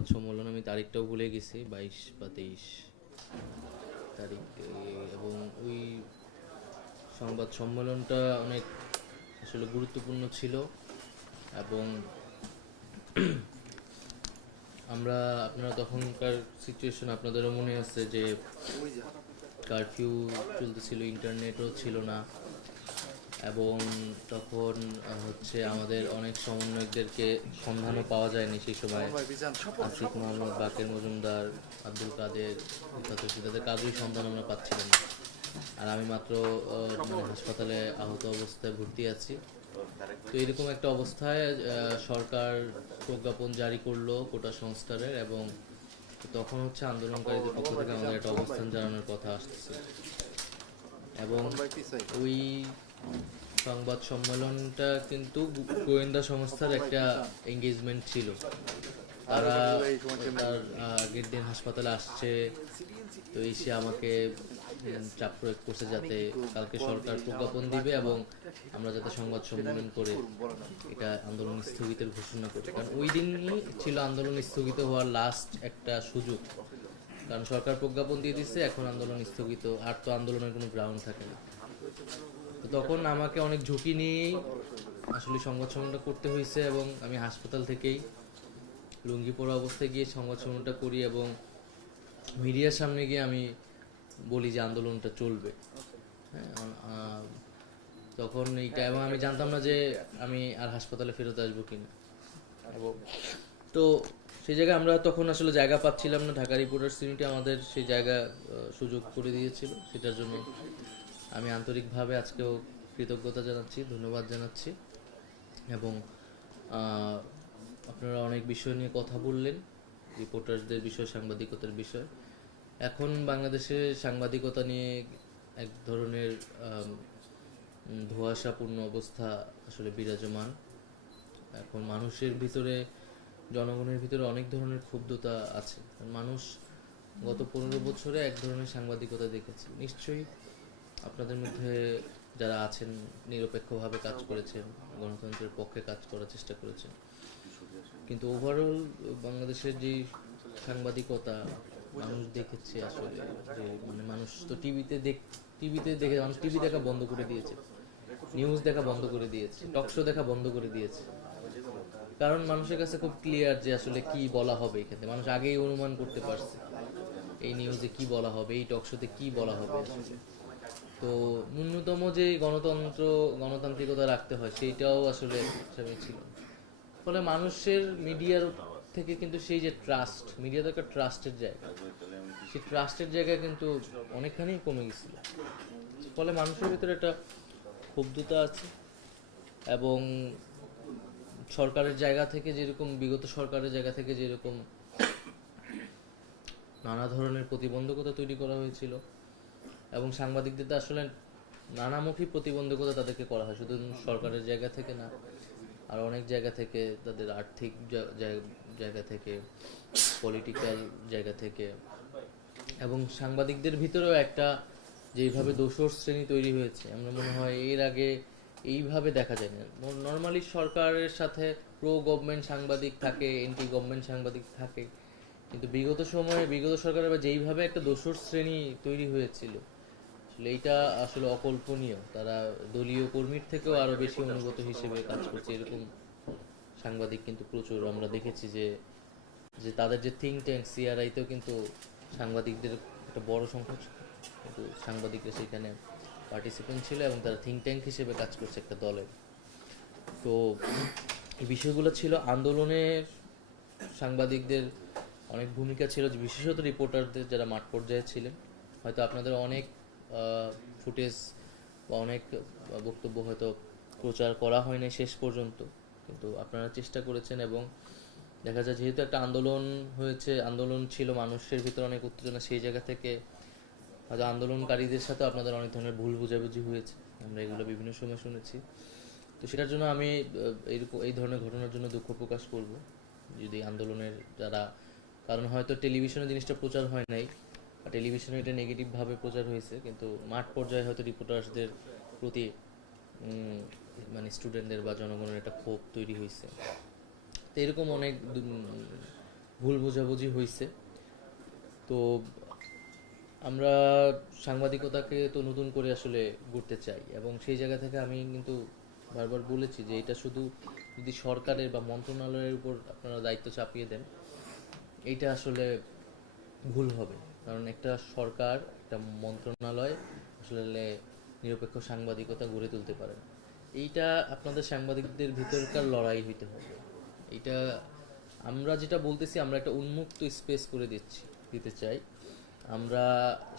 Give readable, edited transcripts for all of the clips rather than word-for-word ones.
সংবাদ সম্মেলন, আমি তারিখটাও ভুলে গেছি, 22 বা 23 তারিখ। এবং ওই সংবাদ সম্মেলনটা অনেক আসলে গুরুত্বপূর্ণ ছিল। এবং আপনারা তখনকার সিচুয়েশন আপনাদেরও মনে আছে যে কারফিউ চলতেছিল, ইন্টারনেটও ছিল না। এবং তখন হচ্ছে আমাদের অনেক সমন্বয়কদেরকে সন্ধানও পাওয়া যায়নি সেই সময়। আসিফ মোহাম্মদ, বাকের মজুমদার, আব্দুল কাদের, রিফাত হোসেন, তাদের কাজেই সন্ধান আমরা পাচ্ছিলাম না। আর আমি মাত্র মানে হাসপাতালে আহত অবস্থায় ভর্তি আছি। তো এরকম একটা অবস্থায় সরকার প্রজ্ঞাপন জারি করলো কোটা সংস্কারের। এবং তখন হচ্ছে আন্দোলনকারীদের পক্ষ থেকে আমাদের একটা অবস্থান জানানোর কথা আসতেছে। এবং ওই সংবাদ সম্মেলনটা কিন্তু গোয়েন্দা সংস্থার একটা এঙ্গেজমেন্ট ছিল। তারা তার আগের দিন হাসপাতালে আসছে, তো এসে আমাকে চাপ প্রয়োগ করছে যাতে কালকে সরকার প্রজ্ঞাপন দিবে এবং আমরা যাতে সংবাদ সম্মেলন করে এটা আন্দোলন স্থগিতের ঘোষণা করি। কারণ ওই দিনই ছিল আন্দোলন স্থগিত হওয়ার লাস্ট একটা সুযোগ। কারণ সরকার প্রজ্ঞাপন দিয়ে দিচ্ছে, এখন আন্দোলন স্থগিত, আর তো আন্দোলনের কোনো গ্রাউন্ড থাকে না। তো তখন আমাকে অনেক ঝুঁকি নিয়েই আসলে সংবাদ সম্মেলনটা করতে হয়েছে। এবং আমি হাসপাতাল থেকেই লুঙ্গি পরা অবস্থায় গিয়ে সংবাদ সম্মেলনটা করি এবং মিডিয়ার সামনে গিয়ে আমি বলি যে আন্দোলনটা চলবে। হ্যাঁ, তখন এইটা, এবং আমি জানতাম না যে আমি আর হাসপাতালে ফেরত আসবো কিনা। এবং তো সেই জায়গায় আমরা তখন আসলে জায়গা পাচ্ছিলাম না। ঢাকা রিপোর্টার্স ইউনিটি আমাদের সেই জায়গা সুযোগ করে দিয়েছিল। সেটার জন্য আমি আন্তরিকভাবে আজকেও কৃতজ্ঞতা জানাচ্ছি, ধন্যবাদ জানাচ্ছি। এবং আপনারা অনেক বিষয় নিয়ে কথা বললেন, রিপোর্টারদের বিষয়, সাংবাদিকতার বিষয়। এখন বাংলাদেশে সাংবাদিকতা নিয়ে এক ধরনের ধোঁয়াশাপূর্ণ অবস্থা আসলে বিরাজমান। এখন মানুষের ভিতরে, জনগণের ভিতরে অনেক ধরনের ক্ষুব্ধতা আছে। মানুষ গত 15 বছরে এক ধরনের সাংবাদিকতা দেখেছে। নিশ্চয়ই আপনাদের মধ্যে যারা আছেন নিরপেক্ষভাবে কাজ করেছেন, গণতন্ত্রের পক্ষে কাজ করার চেষ্টা করেছেন। কিন্তু ওভারঅল বাংলাদেশের যে সাংবাদিকতা মানুষ দেখেছে আসলে, যে মানে মানুষ তো টিভিতে দেখে, মানুষ টিভি দেখা বন্ধ করে দিয়েছে, নিউজ দেখা বন্ধ করে দিয়েছে, টক শো দেখা বন্ধ করে দিয়েছে। কারণ মানুষের কাছে খুব ক্লিয়ার যে আসলে কি বলা হবে এখানে। মানুষ আগেই অনুমান করতে পারছে এই নিউজে কি বলা হবে, এই টক শোতে কি বলা হবে আসলে। তো ন্যূনতম যে গণতান্ত্রিকতা রাখতে হয় সেইটাও আসলে সেভাবে ছিল না। ফলে মানুষের মিডিয়ার থেকে কিন্তু সেই যে ট্রাস্ট, মিডিয়া তো একটা ট্রাস্টের জায়গা, সেই ট্রাস্টের জায়গা কিন্তু অনেকখানি কমে গেছিল। ফলে মানুষের ভিতরে একটা ক্ষুব্ধতা আছে। এবং সরকারের জায়গা থেকে যেরকম, বিগত সরকারের জায়গা থেকে যেরকম নানা ধরনের প্রতিবন্ধকতা তৈরি করা হয়েছিল, এবং সাংবাদিকদের তো আসলে নানামুখী প্রতিবন্ধকতা তাদেরকে করা হয়, শুধু সরকারের জায়গা থেকে না, আর অনেক জায়গা থেকে, তাদের আর্থিক জায়গা থেকে, পলিটিক্যাল জায়গা থেকে। এবং সাংবাদিকদের ভিতরেও একটা যেইভাবে দোসর শ্রেণী তৈরি হয়েছে, আমরা মনে হয় এর আগে এইভাবে দেখা যায় না। নর্মালি সরকারের সাথে প্রো গভর্নমেন্ট সাংবাদিক থাকে, এন্টি গভর্নমেন্ট সাংবাদিক থাকে, কিন্তু বিগত সময়ে বিগত সরকারের যেইভাবে একটা দোসর শ্রেণী তৈরি হয়েছিল, এইটা আসলে অকল্পনীয়। তারা দলীয় কর্মীর থেকেও আরো বেশি অনুগত হিসেবে কাজ করছে, এরকম সাংবাদিক কিন্তু প্রচুর আমরা দেখেছি। যে যে তাদের যে থিঙ্ক ট্যাঙ্ক সিআরআইতেও কিন্তু সাংবাদিকদের একটা বড় সংখ্যক কিন্তু সাংবাদিকরা সেখানে পার্টিসিপেন্ট ছিল, এবং তারা থিঙ্ক ট্যাঙ্ক হিসেবে কাজ করছে একটা দলের। তো এই বিষয়গুলো ছিল আন্দোলনের। সাংবাদিকদের অনেক ভূমিকা ছিল, বিশেষত রিপোর্টারদের যারা মাঠ পর্যায়ে ছিলেন। হয়তো আপনাদের অনেক ফুটেজ বা অনেক বক্তব্য হয়তো প্রচার করা হয়নি শেষ পর্যন্ত, কিন্তু আপনারা চেষ্টা করেছেন। এবং দেখা যায় যেহেতু একটা আন্দোলন হয়েছে, আন্দোলন ছিল, মানুষের ভিতরে অনেক উত্তেজনা, সেই জায়গা থেকে হয়তো আন্দোলনকারীদের সাথে আপনাদের অনেক ধরনের ভুল বোঝাবুঝি হয়েছে, আমরা এগুলো বিভিন্ন সময় শুনেছি। তো সেটার জন্য আমি এই ধরনের ঘটনার জন্য দুঃখ প্রকাশ করব। যদি আন্দোলনের যারা, কারণ হয়তো টেলিভিশনে জিনিসটা প্রচার হয় নাই, টেলিভিশনে এটা নেগেটিভভাবে প্রচার হয়েছে, কিন্তু মাঠ পর্যায়ে হয়তো রিপোর্টার্সদের প্রতি মানে স্টুডেন্টদের বা জনগণের একটা ক্ষোভ তৈরি হয়েছে। তো এরকম অনেক ভুল বোঝাবুঝি হয়েছে। তো আমরা সাংবাদিকতাকে তো নতুন করে আসলে গড়তে চাই, এবং সেই জায়গা থেকে আমি কিন্তু বারবার বলেছি যে এটা শুধু যদি সরকারের বা মন্ত্রণালয়ের উপর আপনারা দায়িত্ব চাপিয়ে দেন, এইটা আসলে ভুল হবে। কারণ একটা সরকার, একটা মন্ত্রণালয় আসলে নিরপেক্ষ সাংবাদিকতা গড়ে তুলতে পারে না। এইটা আপনাদের সাংবাদিকদের ভিতরকার লড়াই হইতে হবে। এটা আমরা যেটা বলতেছি, আমরা একটা উন্মুক্ত স্পেস করে দিতে চাই। আমরা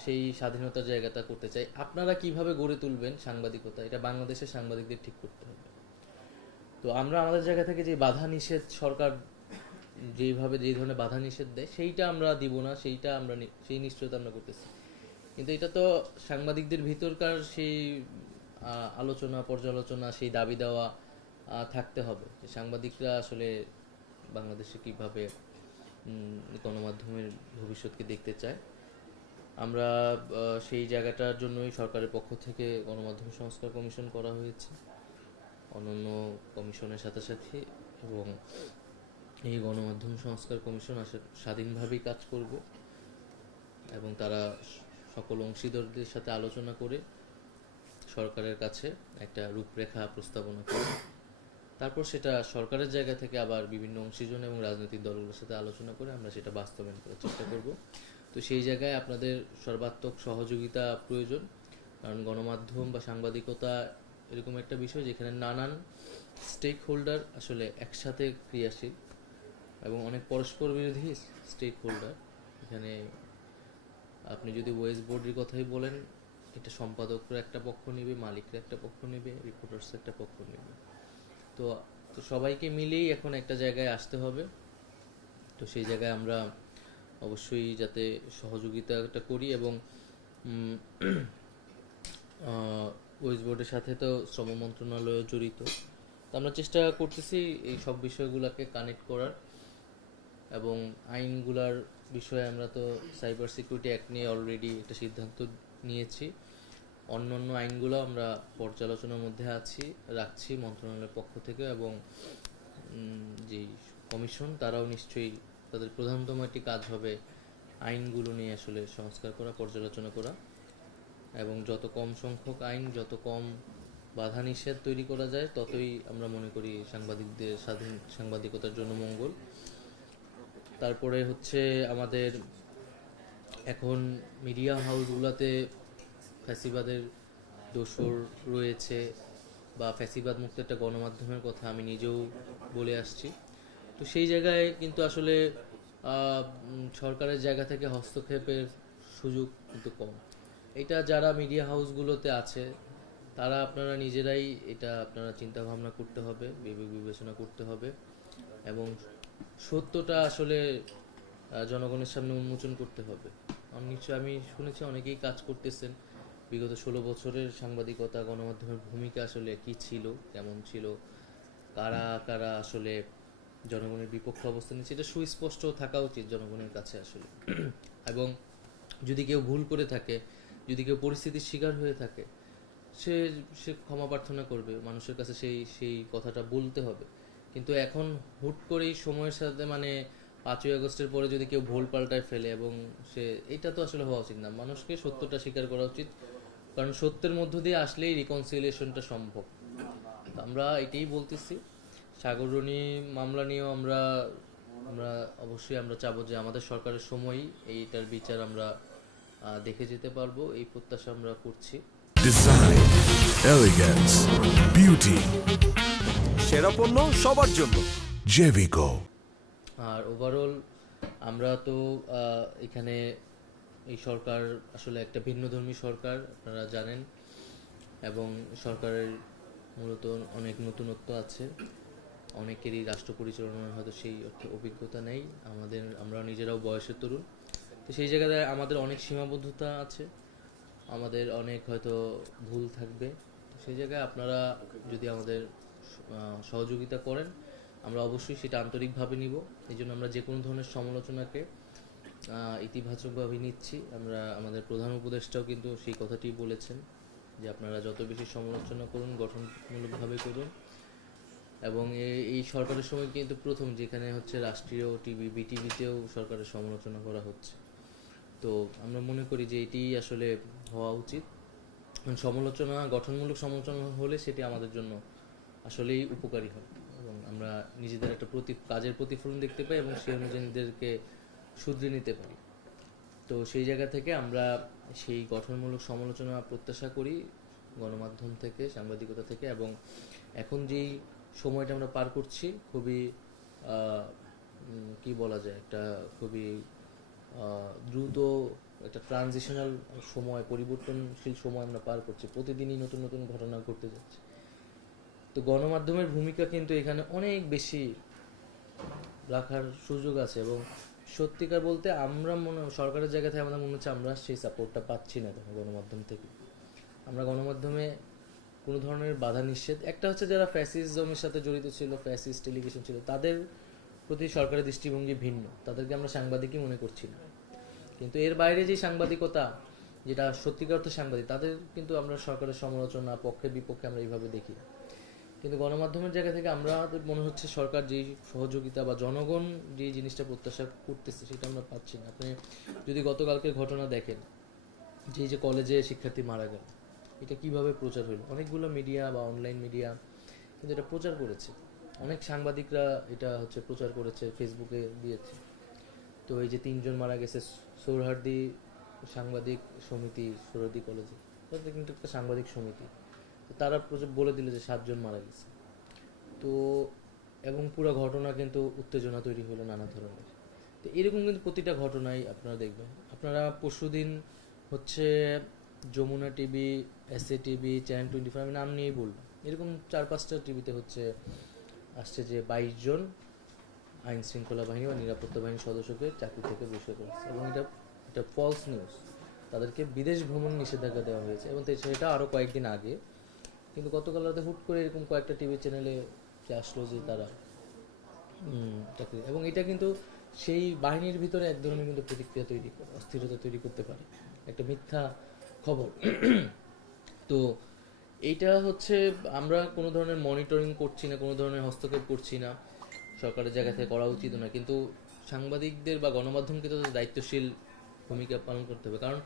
সেই স্বাধীনতার জায়গাটা করতে চাই। আপনারা কিভাবে গড়ে তুলবেন সাংবাদিকতা, এটা বাংলাদেশের সাংবাদিকদের ঠিক করতে হবে। তো আমরা আমাদের জায়গা থেকে যে বাধা নিষেধ, সরকার যেই ধরনের বাধা নিষেধ দেয়, সেইটা আমরা দিব না, সেইটা আমরা সেই নিশ্চয়তা আমরা করতেছি। কিন্তু এটা তো সাংবাদিকদের ভিতরকার সেই আলোচনা পর্যালোচনা, সেই দাবি দেওয়া থাকতে হবে যে সাংবাদিকরা আসলে বাংলাদেশে কিভাবে গণমাধ্যমের ভবিষ্যৎকে দেখতে চায়। আমরা সেই জায়গাটার জন্যই সরকারের পক্ষ থেকে গণমাধ্যম সংস্কার কমিশন করা হয়েছে অন্যান্য কমিশনের সাথে সাথে। এবং এই গণমাধ্যম সংস্কার কমিশন স্বাধীনভাবেই কাজ করবে, এবং তারা সকল অংশীদারদের সাথে আলোচনা করে সরকারের কাছে একটা রূপরেখা প্রস্তাবনা করে তারপর সেটা সরকারের জায়গা থেকে আবার বিভিন্ন অংশীজন এবং রাজনৈতিক দলগুলোর সাথে আলোচনা করে আমরা সেটা বাস্তবায়ন করার চেষ্টা করব। তো সেই জায়গায় আপনাদের সর্বাত্মক সহযোগিতা প্রয়োজন, কারণ গণমাধ্যম বা সাংবাদিকতা এরকম একটা বিষয় যেখানে নানান স্টেক হোল্ডার আসলে একসাথে ক্রিয়াশীল, এবং অনেক পরস্পর বিরোধী স্টেক হোল্ডার। এখানে আপনি যদি ওয়েজ বোর্ডের কথাই বলেন, এটা সম্পাদকরা একটা পক্ষ নেবে, মালিকরা একটা পক্ষ নেবে, রিপোর্টার্স একটা পক্ষ নেবে। তো তো সবাইকে মিলেই এখন একটা জায়গায় আসতে হবে। তো সেই জায়গায় আমরা অবশ্যই যাতে সহযোগিতাটা করি, এবং ওয়েজ বোর্ডের সাথে তো শ্রম মন্ত্রণালয় জড়িত। তো আমরা চেষ্টা করতেছি এই সব বিষয়গুলোকে কানেক্ট করার, এবং আইনগুলার বিষয়ে আমরা তো সাইবার সিকিউরিটি অ্যাক্ট নিয়ে অলরেডি একটা সিদ্ধান্ত নিয়েছি। অন্যান্য আইনগুলো আমরা পর্যালোচনার মধ্যে রাখছি মন্ত্রণালয়ের পক্ষ থেকে, এবং যেই কমিশন তারাও নিশ্চয়ই তাদের প্রধানতম একটি কাজ হবে আইনগুলো নিয়ে আসলে সংস্কার করা, পর্যালোচনা করা, এবং যত কম সংখ্যক আইন, যত কম বাধা নিষেধ তৈরি করা যায়, ততই আমরা মনে করি সাংবাদিকদের স্বাধীন সাংবাদিকতার জন্য মঙ্গল। তারপরে হচ্ছে আমাদের এখন মিডিয়া হাউসগুলোতে ফ্যাসিবাদের দোসর রয়েছে, বা ফ্যাসিবাদ মুক্ত একটা গণমাধ্যমের কথা আমি নিজেও বলে আসছি। তো সেই জায়গায় কিন্তু আসলে সরকারের জায়গা থেকে হস্তক্ষেপের সুযোগ কিন্তু কম। এটা যারা মিডিয়া হাউসগুলোতে আছে তারা আপনারা নিজেরাই এটা আপনারা চিন্তা ভাবনা করতে হবে, বিবেক বিবেচনা করতে হবে, এবং সত্যটা আসলে জনগণের সামনে উন্মোচন করতে হবে। নিশ্চয় আমি শুনেছি অনেকেই কাজ করতেছেন। বিগত 16 বছরের সাংবাদিকতা, গণমাধ্যমের ভূমিকা আসলে কি ছিল, কেমন ছিল, কারা কারা আসলে জনগণের বিপক্ষে অবস্থান নিচ্ছে, এটা সুস্পষ্ট থাকা উচিত জনগণের কাছে আসলে। এবং যদি কেউ ভুল করে থাকে, যদি কেউ পরিস্থিতির শিকার হয়ে থাকে, সে সে ক্ষমা প্রার্থনা করবে, মানুষের কাছে সেই কথাটা বলতে হবে। কিন্তু এখন হুট করেই সময়ের সাথে, মানে 5ই আগস্টের পরে যদি কেউ ভুল পাল্টায় ফেলে, এবং এটা তো আসলে হওয়া উচিত না। মানুষকে সত্যটা স্বীকার করা উচিত, কারণ সত্যের মধ্য দিয়ে আসলেই রিকনসিলিয়েশনটা সম্ভব। তো আমরা এটাই বলতেছি। সাগররণী মামলা নিয়েও আমরা আমরা অবশ্যই আমরা চাবো যে আমাদের সরকারের সময়ই এইটার বিচার আমরা দেখে যেতে পারবো, এই প্রত্যাশা আমরা করছি। ডিজাইন, এলিগেন্স, বিউটি, সেরা পণ্য সবার জন্য জেভিকো। আর ওভারঅল আমরা তো এখানে এই সরকার আসলে একটা ভিন্নধর্মী সরকার, আপনারা জানেন, এবং সরকারের মূলত অনেক নতুনত্ব আছে। অনেকেরই রাষ্ট্র পরিচালনার হয়তো সেই অভিজ্ঞতা নেই, আমরা নিজেরাও বয়সের তরুণ। তো সেই জায়গায় আমাদের অনেক সীমাবদ্ধতা আছে, আমাদের অনেক হয়তো ভুল থাকবে। সেই জায়গায় আপনারা যদি আমাদের সহযোগিতা করেন, আমরা অবশ্যই সেটা আন্তরিকভাবে নিব। এই জন্য আমরা যে কোনো ধরনের সমালোচনাকে ইতিবাচকভাবে নিচ্ছি। আমাদের প্রধান উপদেষ্টাও কিন্তু সেই কথাটিই বলেছেন যে আপনারা যত বেশি সমালোচনা করুন, গঠনমূলকভাবে করুন, এবং এই সরকারের সময় কিন্তু প্রথম যেখানে হচ্ছে রাষ্ট্রীয় টিভি বিটিভিতেও সরকারের সমালোচনা করা হচ্ছে। তো আমরা মনে করি যে এটি আসলে হওয়া উচিত। সমালোচনা, গঠনমূলক সমালোচনা হলে সেটি আমাদের জন্য আসলেই উপকারী হয় এবং আমরা নিজেদের একটা কাজের প্রতিফলন দেখতে পাই এবং সেই অনুযায়ী নিজেদেরকে শুধরে নিতে পারি। তো সেই জায়গা থেকে আমরা সেই গঠনমূলক সমালোচনা প্রত্যাশা করি গণমাধ্যম থেকে, সাংবাদিকতা থেকে। এবং এখন যেই সময়টা আমরা পার করছি খুবই কি বলা যায়, একটা খুবই দ্রুত একটা ট্রানজিশনাল সময়, পরিবর্তনশীল সময় আমরা পার করছি। প্রতিদিনই নতুন নতুন ঘটনা ঘটতে যাচ্ছে। তো গণমাধ্যমের ভূমিকা কিন্তু এখানে অনেক বেশি রাখার সুযোগ আছে এবং সত্যিকার বলতে আমরা সরকারের জায়গা থেকে আমাদের মনে হচ্ছে আমরা সেই সাপোর্টটা পাচ্ছি না তখন গণমাধ্যম থেকে। আমরা গণমাধ্যমে কোনো ধরনের বাধা নিষেধ, একটা হচ্ছে যারা ফ্যাসিজমের সাথে জড়িত ছিল, ফ্যাসিস্ট টেলিভিশন ছিল, তাদের প্রতি সরকারের দৃষ্টিভঙ্গি ভিন্ন, তাদেরকে আমরা সাংবাদিকই মনে করছি না। কিন্তু এর বাইরে যে সাংবাদিকতা, যেটা সত্যিকার অর্থে সাংবাদিক, তাদের কিন্তু আমরা সরকারের সমালোচনা পক্ষে বিপক্ষে আমরা এইভাবে দেখি। কিন্তু গণমাধ্যমের জায়গা থেকে আমাদের মনে হচ্ছে সরকার যেই সহযোগিতা বা জনগণ যে জিনিসটা প্রত্যাশা করতেছে সেটা আমরা পাচ্ছি না। আপনি যদি গতকালকের ঘটনা দেখেন, যে কলেজে শিক্ষার্থী মারা গেল, এটা কিভাবে প্রচার হলো, অনেকগুলো মিডিয়া বা অনলাইন মিডিয়া কিন্তু এটা প্রচার করেছে, অনেক সাংবাদিকরা এটা হচ্ছে প্রচার করেছে, ফেসবুকে দিয়েছে। তো এই যে 3 জন মারা গেছে, সোহরাওয়ার্দী সাংবাদিক সমিতি, সোহরাওয়ার্দী কলেজে, এটা কিন্তু একটা সাংবাদিক সমিতি, তো তারা বলে দিল যে 7 জন মারা গেছে। তো এবং পুরো ঘটনা কিন্তু উত্তেজনা তৈরি হলো নানা ধরনের। তো এরকম কিন্তু প্রতিটা ঘটনাই আপনারা দেখবেন। আপনারা পরশুদিন হচ্ছে Jamuna TV, SA TV, channel 24, আমি নাম নিয়েই বললাম, এরকম 4-5টা টিভিতে হচ্ছে আসছে যে 22 জন আইন শৃঙ্খলা বাহিনী বা নিরাপত্তা বাহিনীর সদস্যকে চাকরি থেকে বহিষ্কার করেছে এবং এটা ফলস নিউজ। তাদেরকে বিদেশ ভ্রমণ নিষেধাজ্ঞা দেওয়া হয়েছে এবং সেটা আরও কয়েকদিন আগে। কিন্তু গতকাল রাতে হুট করে এরকম কয়েকটা টিভি চ্যানেলে আসলো যে তারা চাকরি, এবং এটা কিন্তু সেই বাহিনীর ভিতরে এক ধরনের কিন্তু প্রতিক্রিয়া তৈরি করে, অস্থিরতা তৈরি করতে পারে, একটা মিথ্যা খবর। তো এইটা হচ্ছে আমরা কোনো ধরনের মনিটরিং করছি না, কোনো ধরনের হস্তক্ষেপ করছি না, সরকারের জায়গা থেকে করা উচিত না। কিন্তু সাংবাদিকদের বা গণমাধ্যমকে তো দায়িত্বশীল ভূমিকা পালন করতে হবে, কারণ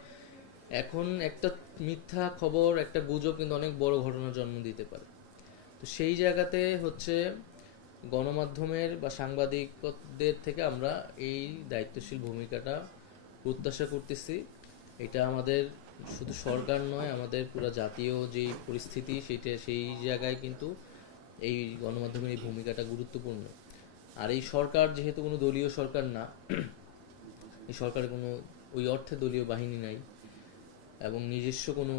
এখন একটা মিথ্যা খবর, একটা গুজব কিন্তু অনেক বড় ঘটনার জন্ম দিতে পারে। তো সেই জায়গাতে হচ্ছে গণমাধ্যমের বা সাংবাদিকদের থেকে আমরা এই দায়িত্বশীল ভূমিকাটা প্রত্যাশা করতেছি। এটা আমাদের শুধু সরকার নয়, আমাদের পুরো জাতীয় যেই পরিস্থিতি সেই জায়গায় কিন্তু এই গণমাধ্যমের এই ভূমিকাটা গুরুত্বপূর্ণ। আর এই সরকার যেহেতু কোনো দলীয় সরকার না, এই সরকারের কোনো ওই অর্থে দলীয় বাহিনী নাই এবং নিজস্ব কোনো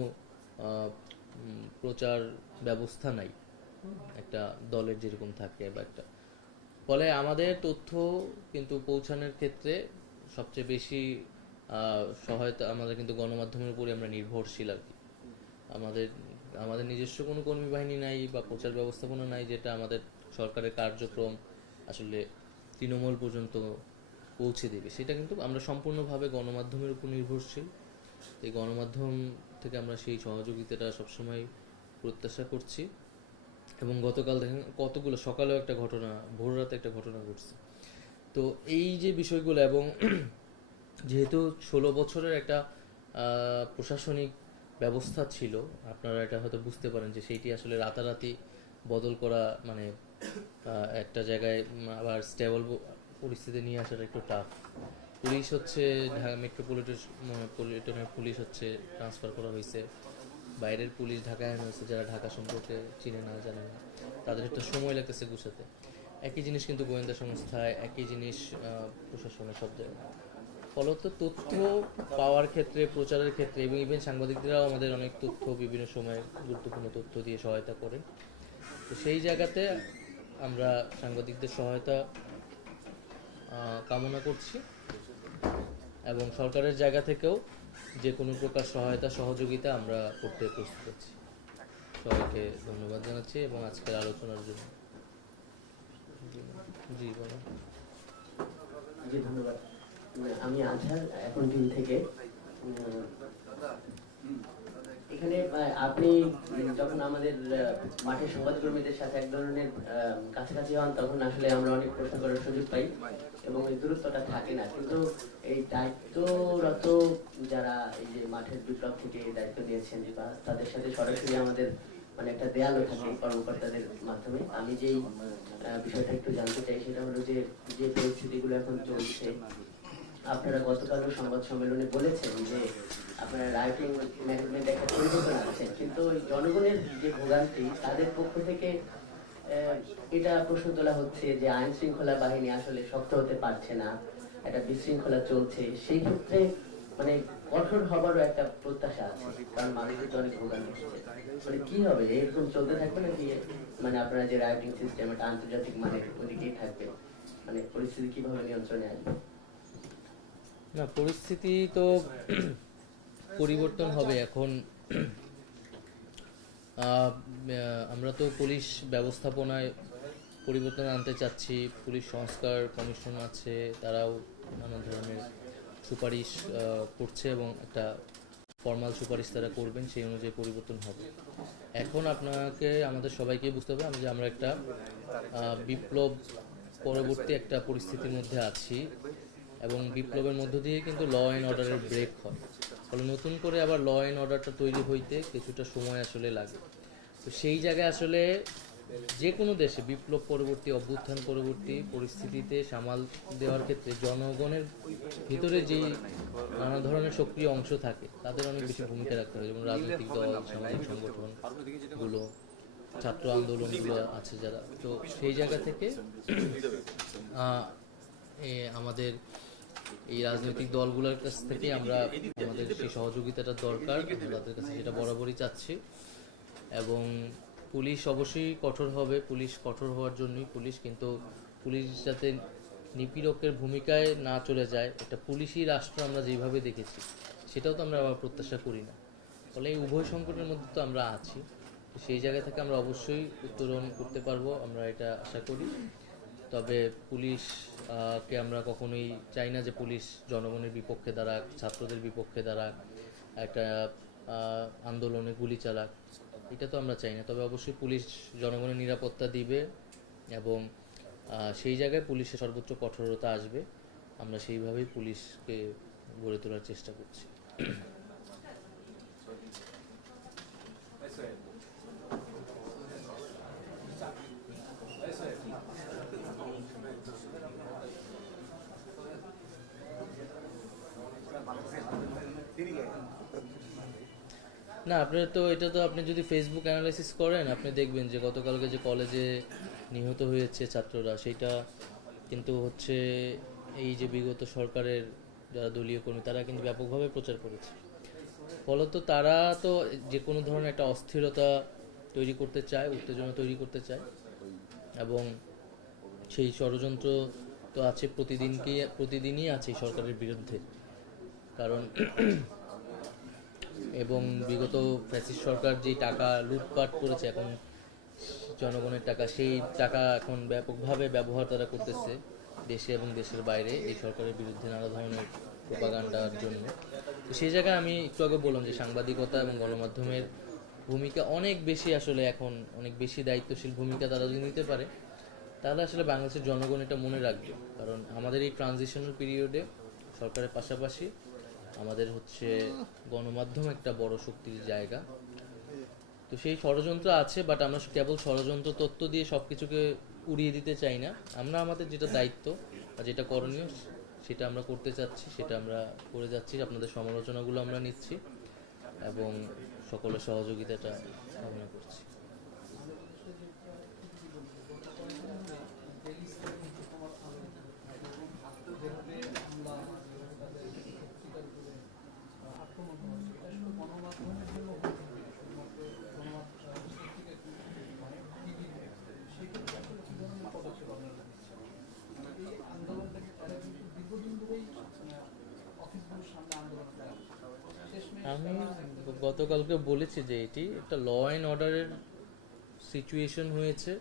প্রচার ব্যবস্থা নাই একটা দলের যেরকম থাকে বা একটা, ফলে আমাদের তথ্য কিন্তু পৌঁছানোর ক্ষেত্রে সবচেয়ে বেশি সহায়তা আমাদের কিন্তু গণমাধ্যমের উপরে আমরা নির্ভরশীল আর কি। আমাদের নিজস্ব কোনো কর্মী বাহিনী নাই বা প্রচার ব্যবস্থাপনা নাই যেটা আমাদের সরকারের কার্যক্রম আসলে তৃণমূল পর্যন্ত পৌঁছে দেবে, সেটা কিন্তু আমরা সম্পূর্ণভাবে গণমাধ্যমের উপর নির্ভরশীল। এই গণমাধ্যম থেকে আমরা সেই সহযোগিতাটা সবসময় প্রত্যাশা করছি। এবং গতকাল দেখেন কতগুলো, সকালেও একটা ঘটনা, ভোর রাতে একটা ঘটনা ঘটছে। তো এই যে বিষয়গুলো, এবং যেহেতু 16 বছরের একটা প্রশাসনিক ব্যবস্থা ছিল, আপনারা এটা হয়তো বুঝতে পারেন যে সেইটি আসলে রাতারাতি বদল করা মানে একটা জায়গায় আবার স্টেবল পরিস্থিতি নিয়ে আসাটা একটু টাফ। পুলিশ হচ্ছে ঢাকা মেট্রোপলিটনের পুলিশ হচ্ছে ট্রান্সফার করা হয়েছে, বাইরের পুলিশ ঢাকায় আনা হয়েছে, যারা ঢাকা সম্পর্কে চিনে না, জানে না, তাদের একটা সময় লাগতেছে গুছাতে। একই জিনিস কিন্তু গোয়েন্দা সংস্থায়, একই জিনিস প্রশাসনের সব জায়গায়। ফলত তথ্য পাওয়ার ক্ষেত্রে, প্রচারের ক্ষেত্রে, এবং ইভেন সাংবাদিকরাও আমাদের অনেক তথ্য বিভিন্ন সময় গুরুত্বপূর্ণ তথ্য দিয়ে সহায়তা করেন। তো সেই জায়গাতে আমরা সাংবাদিকদের সহায়তা কামনা করছি এবং সরকারের জায়গা থেকেও যে কোনো প্রকার সহায়তা সহযোগিতা আমরা করতে প্রস্তুত আছি। সবাইকে ধন্যবাদ জানাচ্ছি এবং আজকের আলোচনার জন্য। জি বলো। জি ধন্যবাদ। আমি আজহার এখন টিভি থেকে এখানে আপনি যখন আমাদের মাঠের সংবাদকর্মীদের সাথে এক ধরনের কাছাকাছি হন, তখন আসলে আমরা অনেক প্রশ্ন করার সুযোগ পাই এবং এই দূরত্বটা থাকে না। কিন্তু এই দায়িত্বরত যারা এই যে মাঠের বিপ্লব থেকে দায়িত্ব নিয়েছেন বা তাদের সাথে সরাসরি আমাদের মানে একটা দেয়ালও থাকে কর্মকর্তাদের মাধ্যমে। আমি যেই বিষয়টা একটু জানতে চাই সেটা হলো যে যে পরিস্থিতিগুলো এখন চলছে, আপনারা গতকালও সংবাদ সম্মেলনে বলেছেন যে আপনারা রাইটিং ম্যানেজমেন্ট একটা পরিবর্তন আনছেন, কিন্তু ওই জনগণের যে ভোগান্তি তাদের পক্ষ থেকে এটা প্রশ্ন তোলা হচ্ছে যে আইন শৃঙ্খলা বাহিনী আসলে শক্ত হতে পারছে না, একটা বিশৃঙ্খলা চলছে। সেই ক্ষেত্রে মানে কঠোর হবারও একটা প্রত্যাশা আছে, কারণ মানুষের তো অনেক ভোগান্তি হচ্ছে। মানে কি হবে, এরকম চলতে থাকবে নাকি মানে আপনারা যে রাইটিং সিস্টেম একটা আন্তর্জাতিক মানের ওদিকেই থাকবে? মানে পরিস্থিতি কিভাবে নিয়ন্ত্রণে আসবে? না, পরিস্থিতি তো পরিবর্তন হবে এখন। আমরা তো পুলিশ ব্যবস্থাপনায় পরিবর্তন আনতে চাচ্ছি। পুলিশ সংস্কার কমিশন আছে, তারাও নানা ধরনের সুপারিশ করছে এবং একটা ফর্মাল সুপারিশ তারা করবেন, সেই অনুযায়ী পরিবর্তন হবে। এখন আপনাকে আমাদের সবাইকে বুঝতে হবে যে আমরা একটা বিপ্লব পরবর্তী একটা পরিস্থিতির মধ্যে আছি এবং বিপ্লবের মধ্য দিয়ে কিন্তু ল অ্যান্ড অর্ডারের ব্রেক হয়। ফলে নতুন করে আবার ল অ্যান্ড অর্ডারটা তৈরি হইতে কিছুটা সময় আসলে লাগে। তো সেই জায়গায় আসলে যে কোনো দেশে বিপ্লব পরবর্তী অভ্যুত্থান পরবর্তী পরিস্থিতিতে সামাল দেওয়ার ক্ষেত্রে জনগণের ভিতরে যেই নানা ধরনের সক্রিয় অংশ থাকে তাদের অনেক বেশি ভূমিকা রাখতে হয়, যেমন রাজনৈতিক দল, সামাজিক সংগঠনগুলো, ছাত্র আন্দোলনগুলো আছে যারা। তো সেই জায়গা থেকে আমাদের এই রাজনৈতিক দলগুলোর কাছ থেকে আমরা আমাদের সেই সহযোগিতাটা দরকার, আমরা তাদের কাছে সেটা বরাবরই চাচ্ছি। এবং পুলিশ অবশ্যই কঠোর হবে, পুলিশ কঠোর হওয়ার জন্যই কিন্তু পুলিশ যাতে নিপীড়কের ভূমিকায় না চলে যায়, একটা পুলিশি রাষ্ট্র আমরা যেভাবে দেখেছি সেটাও তো আমরা আবার প্রত্যাশা করি না। ফলে এই উভয় সংকটের মধ্যে তো আমরা আছি, তো সেই জায়গা থেকে আমরা অবশ্যই উত্তরণ করতে পারবো, আমরা এটা আশা করি। তবে পুলিশকে আমরা কখনোই চাই না যে পুলিশ জনগণের বিপক্ষে দাঁড়াক, ছাত্রদের বিপক্ষে দাঁড়াক, একটা আন্দোলনে গুলি চালাক, এটা তো আমরা চাই না। তবে অবশ্যই পুলিশ জনগণের নিরাপত্তা দিবে এবং সেই জায়গায় পুলিশের সর্বোচ্চ কঠোরতা আসবে। আমরা সেইভাবেই পুলিশকে গড়ে তোলার চেষ্টা করছি। না, আপনার তো এটা তো আপনি যদি ফেসবুক অ্যানালাইসিস করেন আপনি দেখবেন যে গতকালকে যে কলেজে নিহত হয়েছে ছাত্ররা, সেটা কিন্তু হচ্ছে এই যে বিগত সরকারের যারা দলীয় কর্মী তারা কিন্তু ব্যাপকভাবে প্রচার করেছে। ফলত তারা তো যে কোনো ধরনের একটা অস্থিরতা তৈরি করতে চায়, উত্তেজনা তৈরি করতে চায় এবং সেই ষড়যন্ত্র তো আছে, প্রতিদিনই আছে এই সরকারের বিরুদ্ধে। কারণ এবং বিগত ফ্যাসিস্ট সরকার যেই টাকা লুটপাট করেছে এখন জনগণের টাকা, সেই টাকা এখন ব্যাপকভাবে ব্যবহার তারা করতেছে দেশে এবং দেশের বাইরে এই সরকারের বিরুদ্ধে নানা ধরনের প্রোপাগান্ডার জন্য। তো সেই জায়গায় আমি একটু আগে বললাম যে সাংবাদিকতা এবং গণমাধ্যমের ভূমিকা অনেক বেশি, আসলে এখন অনেক বেশি দায়িত্বশীল ভূমিকা তারা যদি নিতে পারে তাহলে আসলে বাংলাদেশের জনগণ এটা মনে রাখবে। কারণ আমাদের এই ট্রানজিশনাল পিরিয়ডে সরকারের পাশাপাশি আমাদের হচ্ছে গণমাধ্যম একটা বড় শক্তির জায়গা। তো সেই ষড়যন্ত্র আছে, বাট আমরা কেবল ষড়যন্ত্র তত্ত্ব দিয়ে সব কিছুকে উড়িয়ে দিতে চাই না। আমরা আমাদের যেটা দায়িত্ব বা যেটা করণীয় সেটা আমরা করতে চাচ্ছি, সেটা আমরা করে যাচ্ছি। আপনাদের সমালোচনাগুলো আমরা নিচ্ছি এবং সকলের সহযোগিতাটা কামনা করছি। আমি গতকালকে বলেছি যে এটি একটা ল অ্যান্ড অর্ডারের সিচুয়েশন হয়েছে,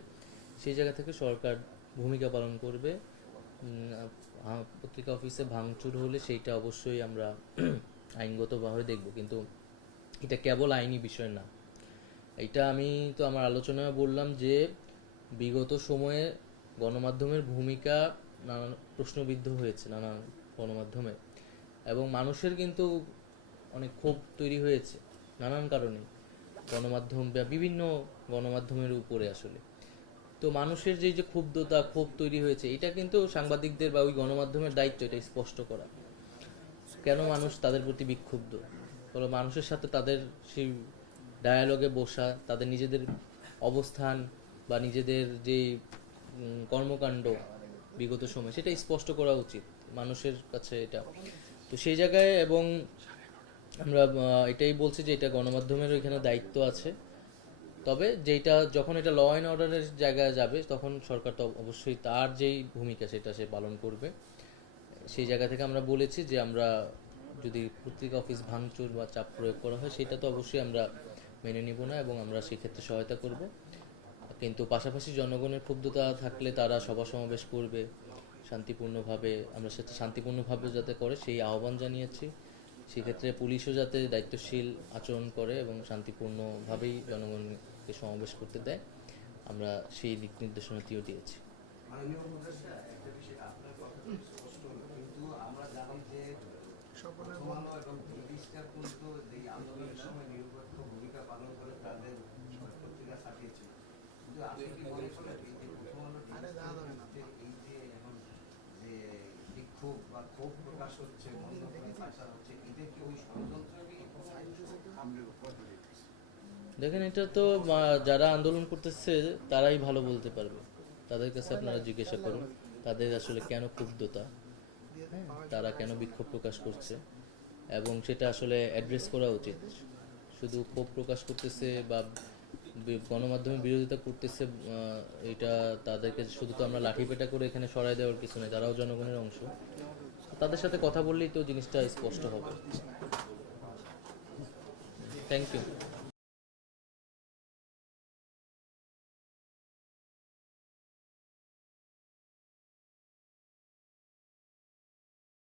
সেই জায়গা থেকে সরকার ভূমিকা পালন করবে। পত্রিকা অফিসে ভাঙচুর হলে সেইটা অবশ্যই আমরা আইনগতভাবে দেখব, কিন্তু এটা কেবল আইনি বিষয় না। এটা আমি তো আমার আলোচনায় বললাম যে বিগত সময়ে গণমাধ্যমের ভূমিকা নানান প্রশ্নবিদ্ধ হয়েছে নানান গণমাধ্যমে, এবং মানুষের কিন্তু অনেক ক্ষোভ তৈরি হয়েছে নানান কারণে গণমাধ্যম বা বিভিন্ন গণমাধ্যমের উপরে আসলে। তো মানুষের যে ক্ষোভ তৈরি হয়েছে, এটা কিন্তু সাংবাদিকদের বা ওই গণমাধ্যমের দায়িত্ব এটা স্পষ্ট করা। কেন মানুষ তাদের প্রতি বিক্ষুব্ধ, বলো মানুষের সাথে তাদের সেই ডায়ালগে বসা, তাদের নিজেদের অবস্থান বা নিজেদের যে কর্মকাণ্ড বিগত সময় সেটা স্পষ্ট করা উচিত মানুষের কাছে এটা। তো সেই জায়গায় এবং আমরা এটাই বলছি যে এটা গণমাধ্যমের এখানে দায়িত্ব আছে। তবে যেটা যখন এটা ল অ্যান্ড অর্ডারের জায়গায় যাবে তখন সরকার তো অবশ্যই তার যেই ভূমিকা সেটা সে পালন করবে। সেই জায়গা থেকে আমরা বলেছি যে আমরা যদি পত্রিকা অফিস ভাঙচুর বা চাপ প্রয়োগ করা হয় সেটা তো অবশ্যই আমরা মেনে নিব না, এবং আমরা সেক্ষেত্রে সহায়তা করব। কিন্তু পাশাপাশি জনগণের ক্ষুব্ধতা থাকলে তারা সভা সমাবেশ করবে শান্তিপূর্ণভাবে, আমরা সেটা শান্তিপূর্ণভাবে যাতে করে সেই আহ্বান জানিয়েছি। সেক্ষেত্রে পুলিশও যাতে দায়িত্বশীল আচরণ করে এবং শান্তিপূর্ণভাবেই জনগণকে সমাবেশ করতে দেয়, আমরা সেই দিক নির্দেশনাটিও দিয়েছি। মাননীয় উপদেষ্টা, একটা বিষয় আপনার কথা খুব স্পষ্ট, কিন্তু আমরা জানি যে প্রথম আলো এবং ব্রিটিশরা কিন্তু এই আন্দোলনের সময় নিরপেক্ষ ভূমিকা পালন করে তাদের পত্রিকা ছাপিয়েছিল। কিন্তু আপনি কি মনে করেন এই যে প্রথম আলো এই যে এখন যে বিক্ষোভ বা ক্ষোভ প্রকাশ হচ্ছে, বন্ধ করে থাকা হচ্ছে, এদের কি ওই ষড়যন্ত্রই দেখেন, এটা তো যারা আন্দোলন করতেছে তারাই ভালো বলতে পারবে, তাদের কাছে আপনারা জিজ্ঞাসা করুন তাদের আসলে কেন ক্ষুব্ধতা, তারা কেন বিক্ষোভ প্রকাশ করছে, এবং সেটা আসলে অ্যাড্রেস করা উচিত। শুধু ক্ষোভ প্রকাশ করতেছে বা গণমাধ্যমে বিরোধিতা করতেছে, এটা তাদেরকে শুধু তো আমরা লাঠিপেটা করে এখানে সরাই দেওয়ার কিছু নেই, তারাও জনগণের অংশ। তাদের সাথে কথা বললেই তো জিনিসটা স্পষ্ট হবে। Thank you.